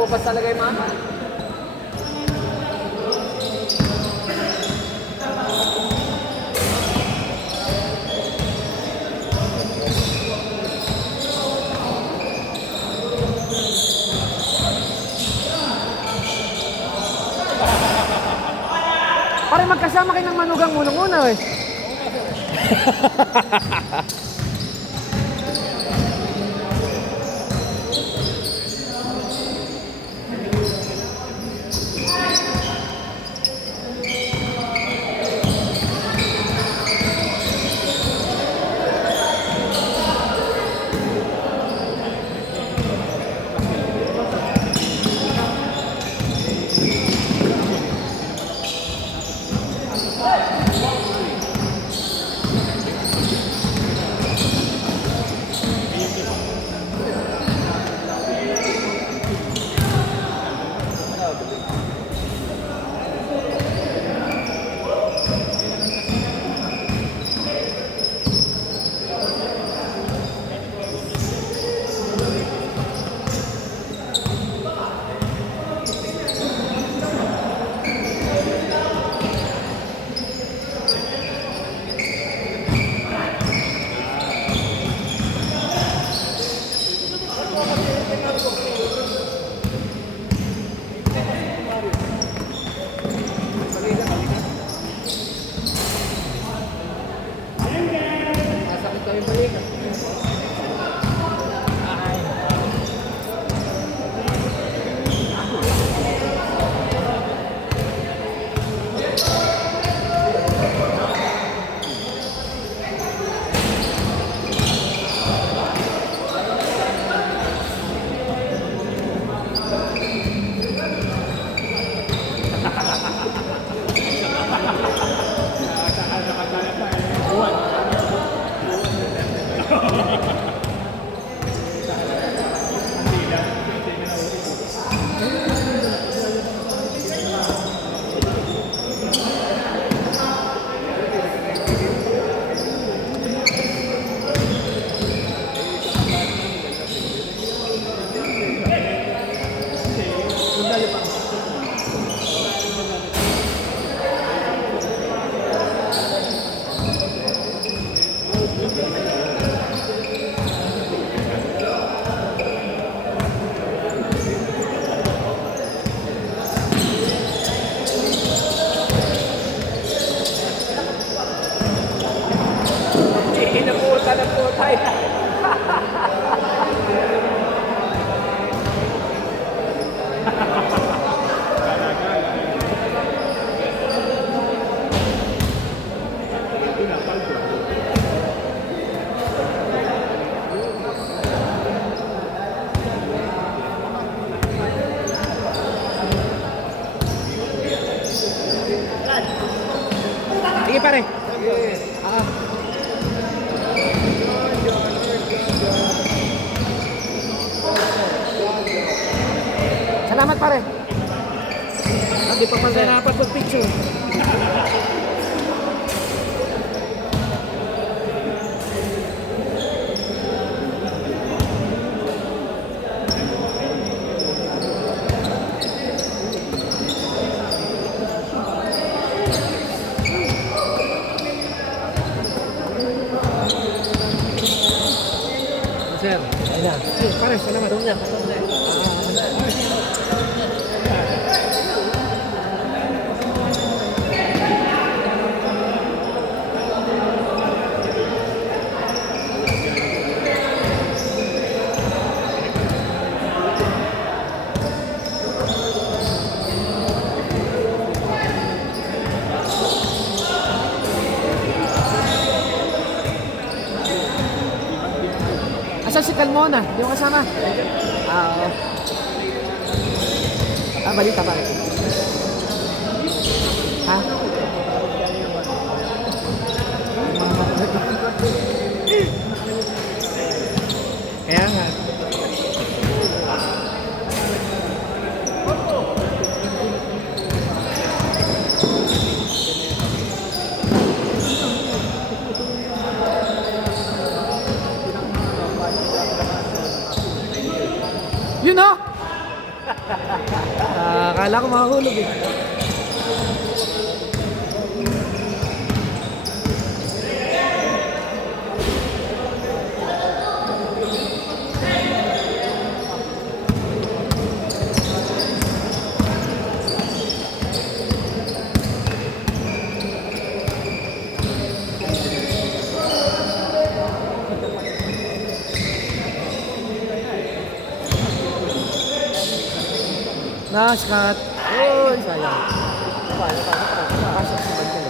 bukas talaga yung mama. Pare magkasama kayo ng manugang unang-una eh. Sige pare. Salamat pare. Hindi pa masarapat mag-picture. Sir, ayan. Pare, salamat. Asan si Calmona? Di mo kasama? Oo. Balita ba? Ha? Kaya nga. You know? Kala ko makahulog eh. Nice cut. Uy, sayang. Pasok si Bantel.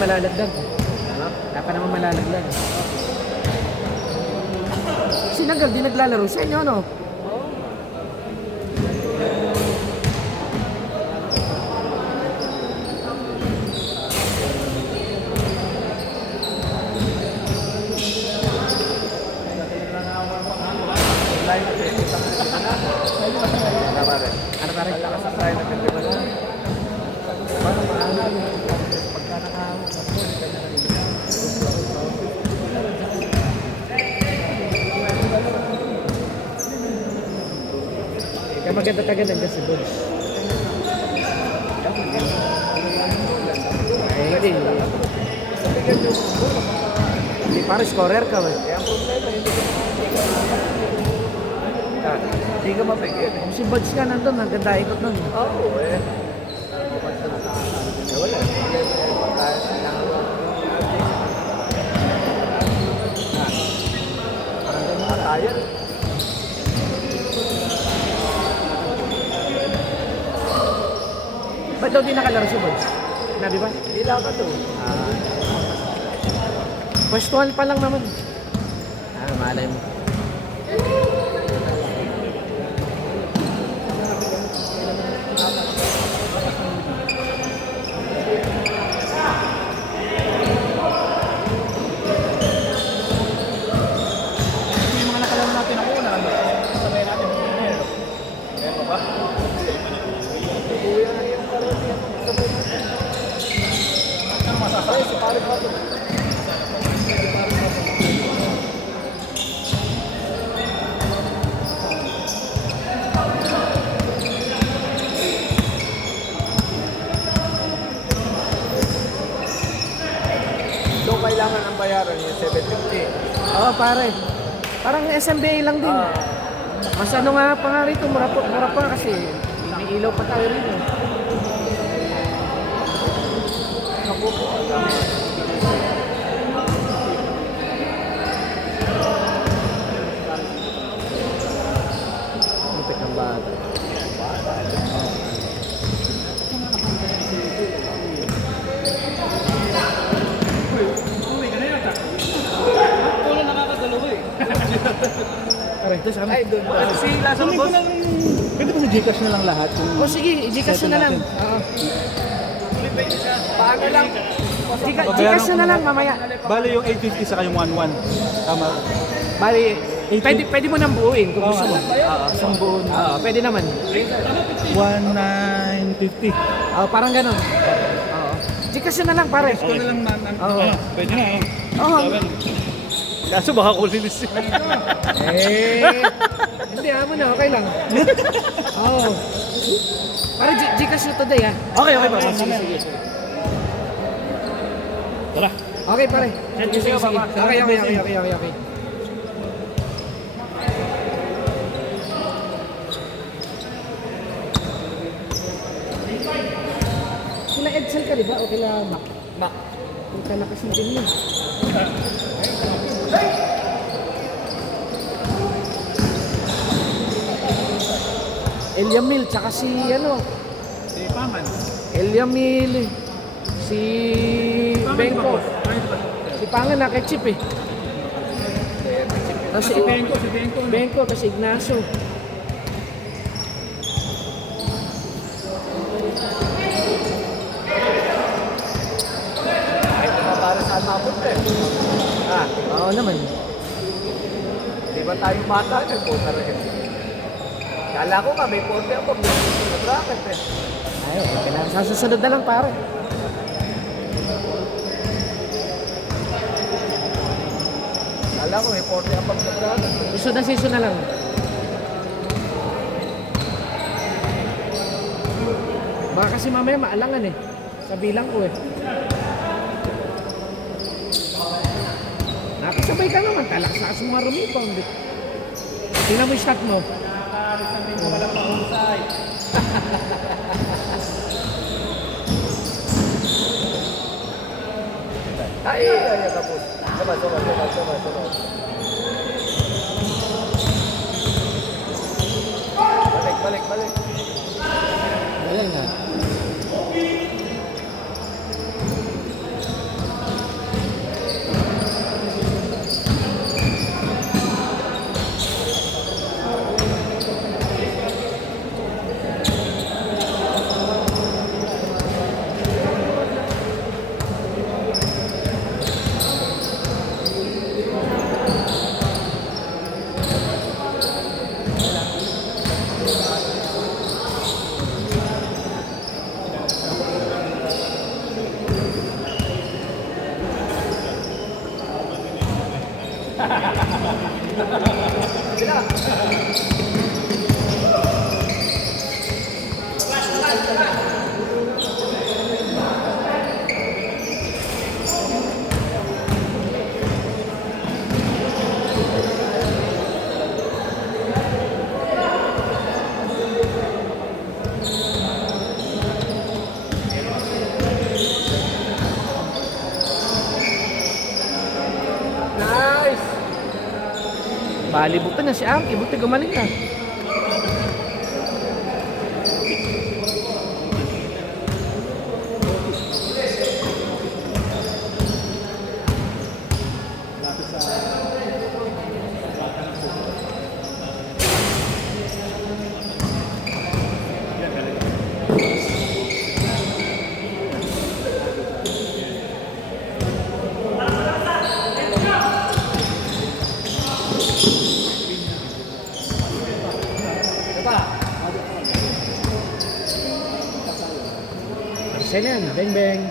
Malalagdag. Wala pa naman malalagdag. Sinagal, di naglalaro sa inyo, no? Ano pare? Kaya maganda kaganda dyan si Dodge. Eh, hindi pare, scorer ka ba? Hindi ka mapigil. Kung si Dodge ka nandun, maganda ikot nun. Oo eh. Wala. Tayo. Ba't daw di nakalaro si Dodge? Nabi ba? Hindi lang ka to. Pwestuhan pa lang naman. Malay mo. Yung mga nakalaro natin ako na sabay natin. Meron pa ba? Ano masasabi? Si Pare pa. So, kailangan ang bayaran yung 750. Oo pare. Parang SMBA lang din. Mas ano nga pa nga rito, mura pa kasi may ilaw pa tayo rito. Lupit ng bata. Wala nakakadalawa eh. Pare, ito sa Ay, doon. Si Lazaro Boss. Pwede ba sa Gcash na lang lahat? O sige, Gcash na lang. Oo. Paano lang? Gcash na lang mamaya. Bali yung 850 saka yung 11. Tama. Bali, pwede mo nang buuin kung gusto mo. Isang buo na. Pwede naman. 1950. Parang ganun. Oo. Gcash na lang pare. Ito na lang Oo. Pwede na. Oo. Kaso baka kulilis yun. Hindi, amo na, okay lang. Oo. Para Gcash na today ah. Okay, sige. Tara. Okay pare. Sige. Okay. Kila Edsel ka diba o kila Mac? Mac. Kung ka nakasing din yun. Eliamil, tsaka si ano? Si Paman. Eliamil, si Bengko. Si Pangan na kay Chip eh. Tapos Si Benko, si Benko. Benko, tapos Ignacio. Ay, para saan mapunta eh. Ah, Oo naman. di ba tayo bata? Nagpunta rin. Kala ko nga, may porte ako. May bracket eh. Ay, okay na. Sa susunod na lang pare. Kala ko, may porte ako sa bracket. Susunod na season na lang. Baka kasi mamaya maalangan eh. Sa bilang ko eh. Nakasabay ka naman. Talakas mo mga rebound eh. Tingnan mo yung shot mo. Nakakarisan din ko walang mahusay. Ay, kapos. Sama. Balik. Ayan nga. Nice! Balibutan na si Angki. Buti gumaling na. Arsen yan. Beng beng.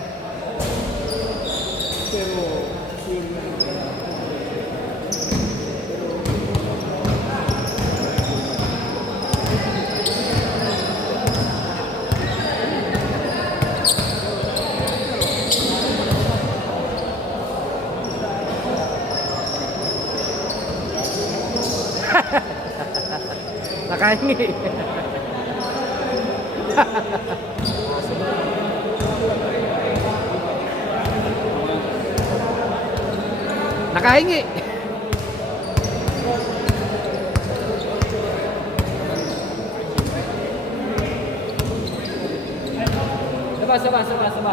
Nakahingi. Nakahingi. Saba.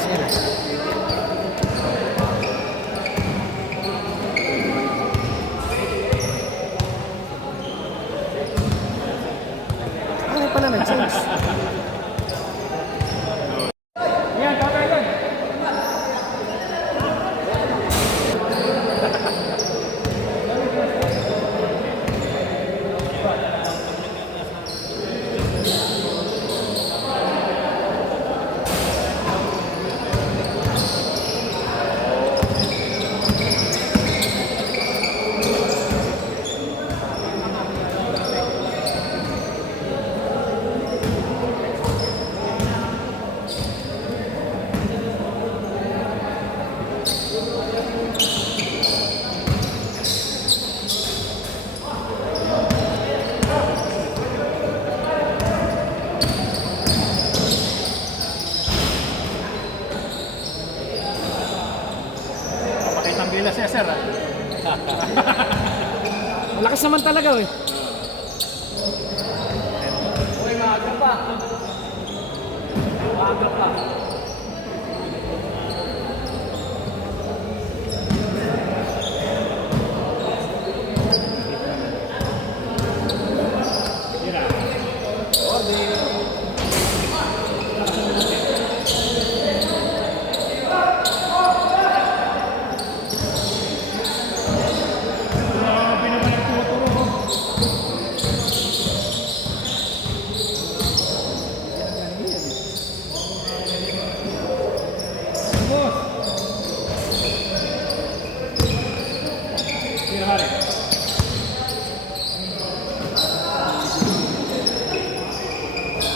Yes, yan. Ano pala nag-change? Yan, kakay yan. Papakitang bila si Sir. Malakas naman talaga eh. Uy, maaga pa. Maaga pa.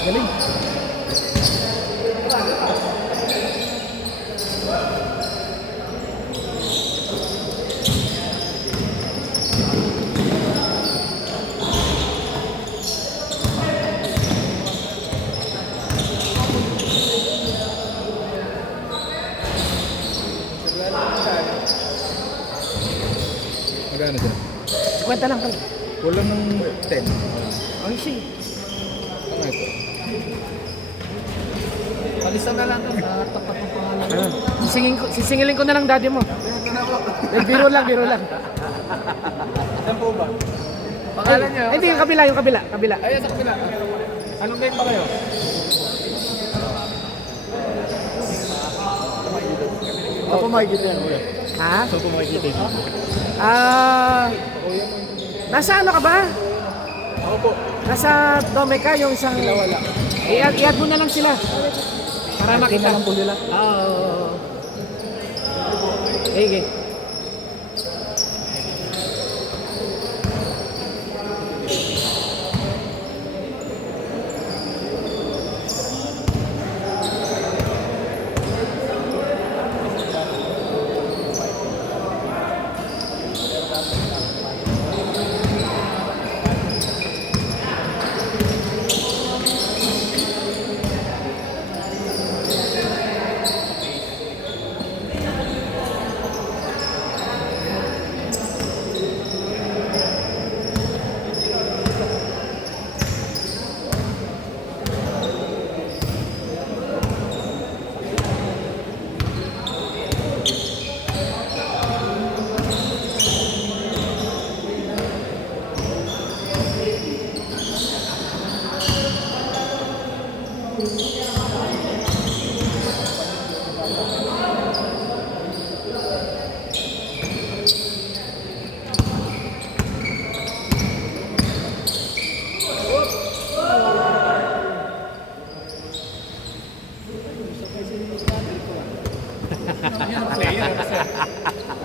Galing. Magkano dyan? Kwenta lang pala. Kulang ng 10. Ay, si. Ano ito? Palisan na lang to sa tapat ng pangalan. Ano? Sisingilin ko na lang daddy mo. Biro lang, biro lang. Saan po ba? Pangalan niyo? Hindi, yung kabila, yung kabila. Kabila. Ayan sa kabila. Anong game ba kayo? Ako makikita yan, kuya. Ha? Saan ko makikita yun? Nasa ano ka ba? Ako po. Nasa Domeca, yung isang... Wala. I-add mo na lang sila. Para makita. lang po nila. Oo. Sige.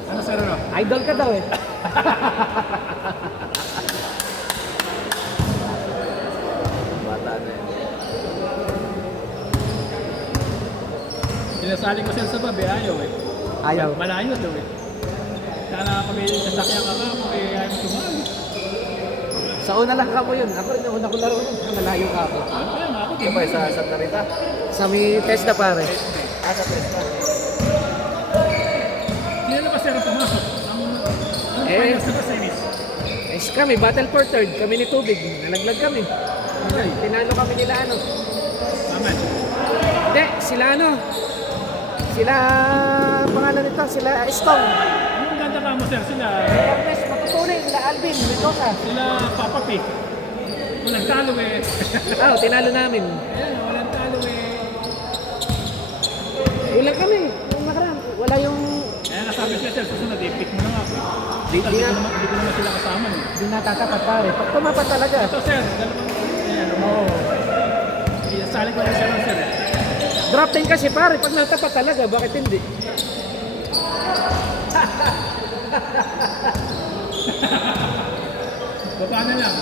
Ano sir, ano? Idol ka daw eh. Bata na yan. Sinasali ko sir sa babi, ayaw eh. Ayaw. Malayo daw eh. Sana kami sasakyan ka ako eh, ayaw sumali. Sa una lang ka mo yun. Ako rin, una ko laro nun. Malayo ka ako. Kaya nga ako, Ito ba sa Santa Rita? Sa may Tesla pare. Sa Tesla. Sino na ba sir ang pumasok? Ang Eh. finals na ba series? Eh, kami, battle for third. Kami ni Tubig. Nalaglag kami. Okay. Tinalo kami nila ano. Aman. Hindi, sila ano. Sila, pangalan nito, sila Stong. Yung ganda ka mo, sir, sila, Cortez, matutuloy, sila Alvin, Mendoza. sila Papa P. Walang talo eh. Ah, tinalo namin. Ayan, walang talo eh. Ulang kami, yung nakaraan. Wala yung, Kaya nasabi siya, sir, susunod, i-pick mo na nga. di, Hindi di, ko naman, hindi ko naman sila kasama. Eh. di natatapat pare. Pag tumapat talaga. Ito, sir, dalawang, ayan, Oo. Sali ko rin siya lang, sir. Eh. Drafting kasi pare, pag natapat talaga, bakit hindi? Baba na lang.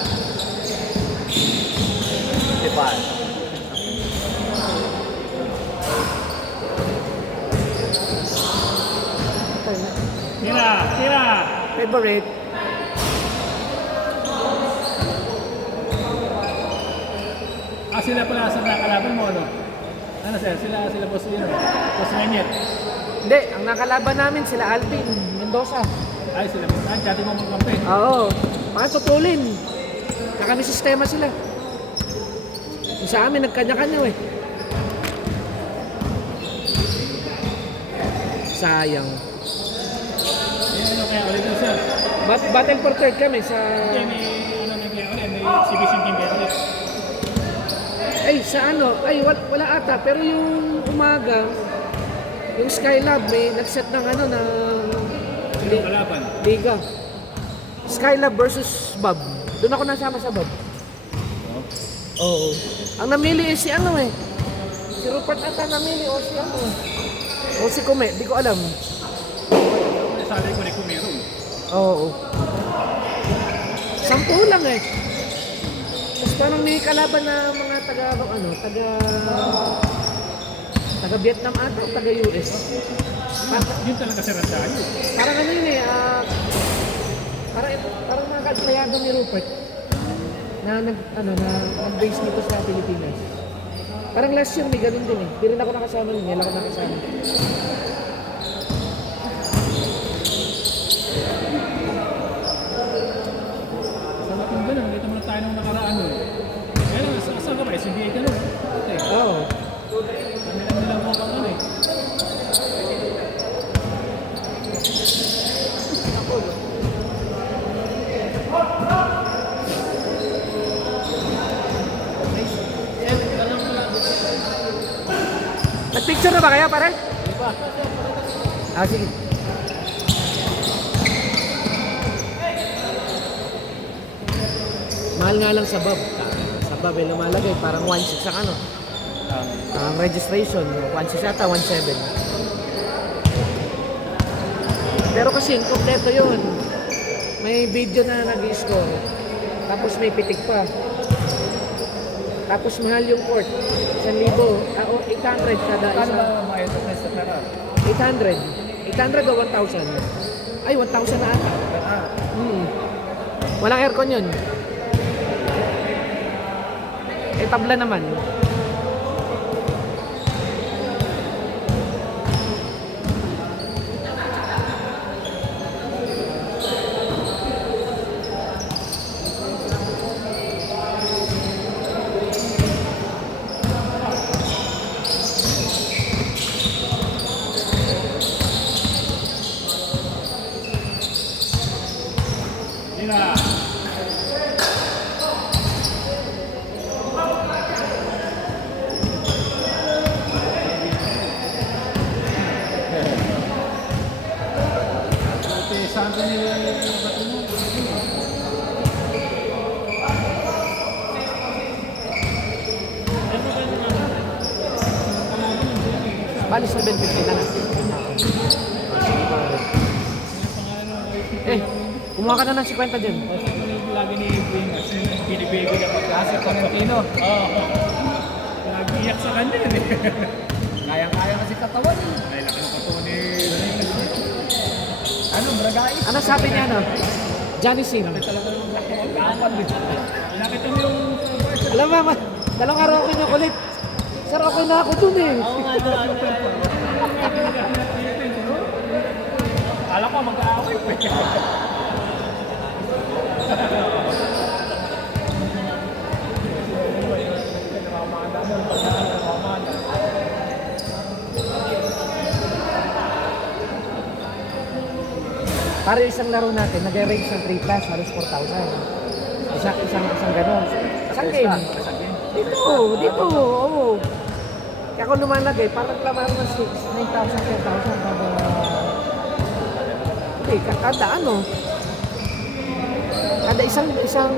Diba? Tira, tira. Favorite. Ah, sila pala sa nakalaban mo, ano? Ano, sir? Sila boss yun, boss Renyet. Hindi, ang nakalaban namin sila Alvin, Mendoza. Ay, sila boss. Ah, dati mo magkampi. Oo. Mga tutulin. Nakami sistema sila. Yung sa amin, nagkanya-kanya eh. Sayang. Yan, ano kaya ulit yun, sir? Battle for third kami sa... Hindi, may ano na kaya ulit, may exhibition team kaya ulit. Ay, sa ano? Ay, wala ata. Pero yung umaga, yung Skylab, may nagset ng ano na... Sino kalaban? Liga. Skylab versus Bob. Doon ako nasama sa Bob. Oo. Ang namili si ano eh. Si Rupert ata namili o si ano eh. O si Kume, di ko alam. Sabi ko ni Kumiro. Oo. 10 lang eh. Tapos parang may kalaban na mga taga Vietnam ata o taga US. Yun talaga sir ang tayo. Parang ano yun eh, parang mga kaemplyado ni Rupert na nag-base dito sa Pilipinas. Parang last year may ganun din eh. Di rin ako nakasama nun, yan ako nakasama. Sa laking ganun, nakita mo na tayo nung nakaraan nun. Pero saan ka ba? SBA ka nun. Okay. Oo. Kanila mo kang ano eh. Nag-picture na ba kayo pare? Ah, sige. Mahal nga lang sa Bob. Sa Bob ay lumalagay, parang 1.6 ang ano. Ang registration, 1.6 ata, 1.7. Pero kasi kompleto yun. May video na nag-score. Tapos may pitik pa. Tapos mahal yung court. 1,000. 800 kada isa. Paano may fitness sa pera? 800. 800 o 1,000? Ay, 1,000 na ata. Walang aircon yun. Eh, tabla naman. Tira. Ate, saan ka nila bato mo? Bali 750 na lang. Eh, kumuha ka na ng 50 dyan. Lagi ni Bing, binibigay na pagkasa ko ng Tino. Oo. Nag-iyak sa kanya yun eh. Kayang-kaya kasi katawan. Ay, laki ng katawan ni... Ano, bragay? Ano sabi niya, no? Johnny Sin. Talaga ng katawan eh. Nakita mo yung... Alam mo, dalawang araw ko niya kulit. Sir, okay na ako dun eh. Oo nga, ano pa pa. Alam ko mag-aaway pa eh. Para isang laro natin, nag-range ng 3 plus, halos 4,000. Isang gano'n. Isang game. Dito, oo. Kaya kung lumalagay, parang lamang ng 9,000, 10,000 kada... Hindi, kada ano. Kada isang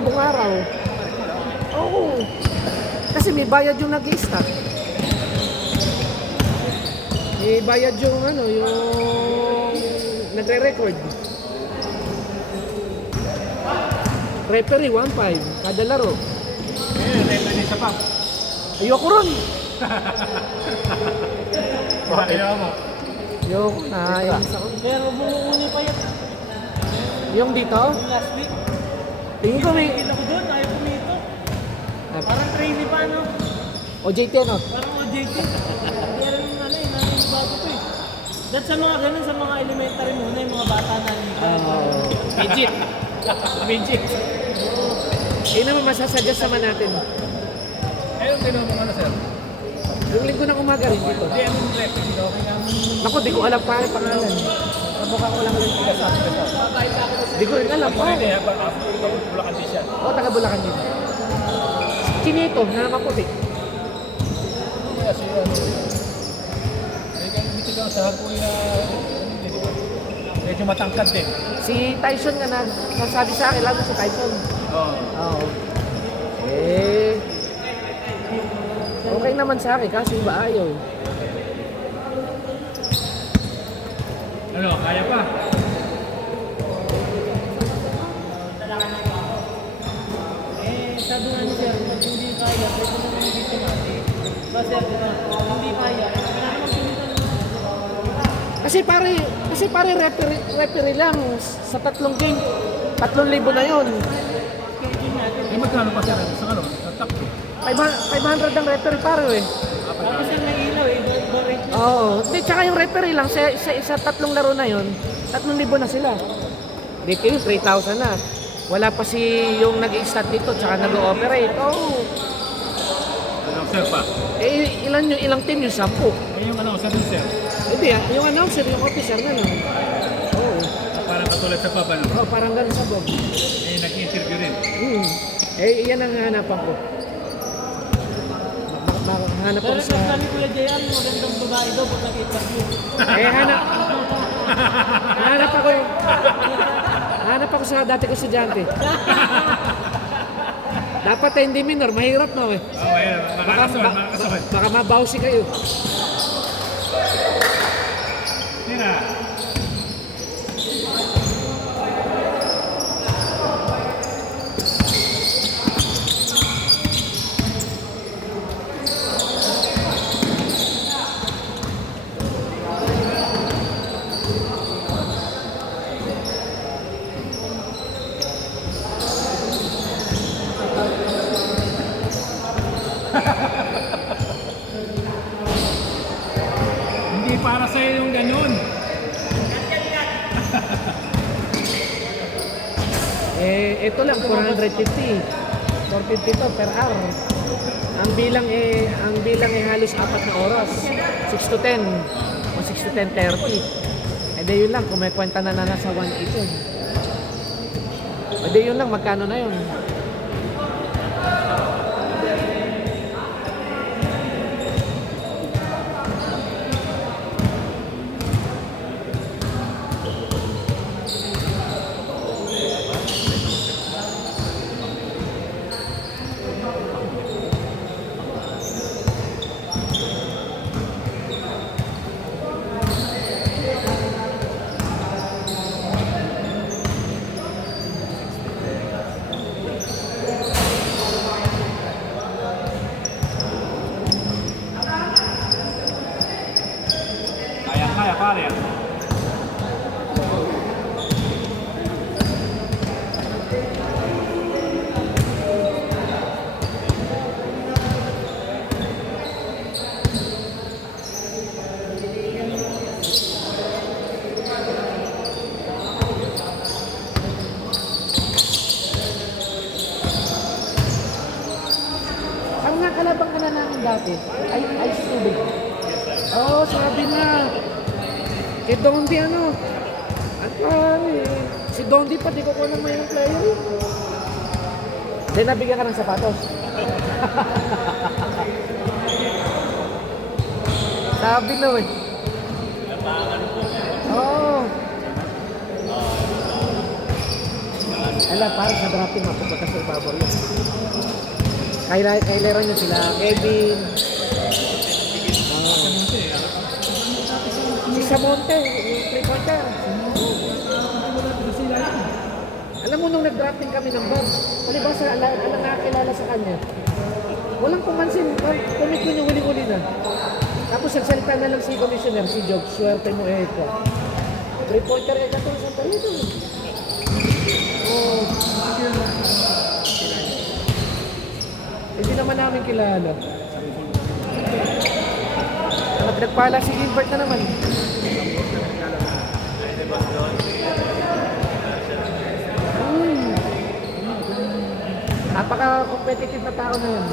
buong araw. Oo. Kasi may bayad yung nag-i-stack. May bayad yung ano, yung nagre-record. Referee 1.5 kada laro. Referee sa pang. Ayoko ron. Bakit mo? Ayoko na. Pero bumuuni pa yan. Yung dito, Last week, tingin ko may... hindi ako doon, ayaw kumito. Parang trainee pa, no? OJT ano? Parang OJT. Hindi alam yung ano, yung bago to eh. Dahil sa mga ganun, sa mga elementary muna, yung mga bata na nito. Legit. Legit. Eh naman masasuggest naman natin. Ayun, tinanong mo ano, sir? Yung linggo ng umaga rin dito. Hindi, anong referee daw? Kaya Naku, di ko alam pa ang pangalan. Kamukha ko lang rin. Di ko rin alam. Hindi, habang Bulacan din siya. Oo, taga Bulacan din. Chinito, na maputi. Kasi dito lang sa hangkoy na medyo matangkad din. Si Tyson nga nasabi sa akin, lalo si Tyson. Oo. Oo. Eh, okay naman sa akin, kasi iba ayaw. Ano, kaya pa? Sabi nga ni sir, pag hindi kaya, pwede naman yung dito natin. Ba sir, hindi kaya, wala naman pinito naman. Kasi pare referee lang sa 3 game. 3,000 na yun. Schedule natin. Eh, magkano pa, sir? Sa ano? Sa takbo? 500 ang referee pare eh. Tapos yung may ilaw eh, ba rate na. Oo. Hindi, tsaka yung referee lang sa 3 laro na yun, 3,000 na sila. Dito yun, 3,000 na. Wala pa si yung nag-i-start dito, tsaka nag-ooperate. Oo. Ano, sir pa? Eh, ilang team yung 10? Eh, yung ano, sir, sir? Hindi ah, yung announcer, yung officer na lang. Oo. Parang katulad sa papa, no? Oo, parang ganun sa Bob. Eh, nag-interview rin. Eh, yan ang hanapan ko. Hanap Pero ako sa... nagsabi ko lang Jayan, magandang babae daw pag nag-interview. Eh, hanap ako sa dati ko estudyante. Dapat eh, hindi minor, mahirap na eh. Oo, ayun. Makakasunod. Baka mabawsi kayo. Yan na. Hindi para sa'yo yung ganun. Eh, ito lang, 450. 450 to per hour. Ang bilang eh halos 4 na oras. 6 to 10 o 6 to 10:30. Eh di yun lang, kung may kwenta na nasa 1.8 yun. Eh di yun lang, magkano na yun? Kaya, pare. Ang nga kalabang ka na namin dati, ay ice tubig. Oo, sabi na. Ito hindi ano. At pare, Dondi pa, di ko kulang mo yung player yun. Then nabigyan ka ng sapatos. Sabi na eh. Oo. Ala, parang sa drafting mapupunta sa ibabaw yun. Kailero nyo sila, Kevin. Si Samonte, yung 3-pointer. Alam mo nung nag-drafting kami ng Bob, ba sa alang nakakilala sa kanya, walang pumansin, commit ko yung huli-huli na. Tapos nagsalita na lang si commissioner, si Jog, swerte mo ito. 3-pointer eh, katulad sa palito. Oh. Hindi naman namin kilala. Ang pinagpala si Gilbert na naman. Napaka-competitive na tao na yun.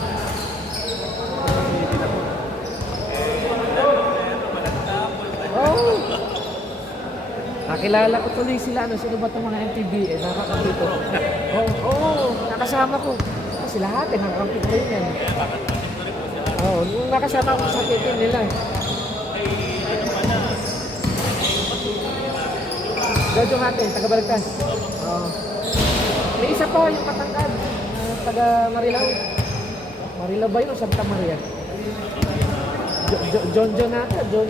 Oh! Nakilala ko tuloy sila, sino ba itong mga MTBA, nakakapito. Nakasama ko. Kasi lahat nakakapito rin yan. Nung nakasama ko sa titin nila. Jojo natin, taga Balagtas. May isa po, yung Patangkad, taga Marilao. Marilao ba yun o Santa Maria? John natin, John.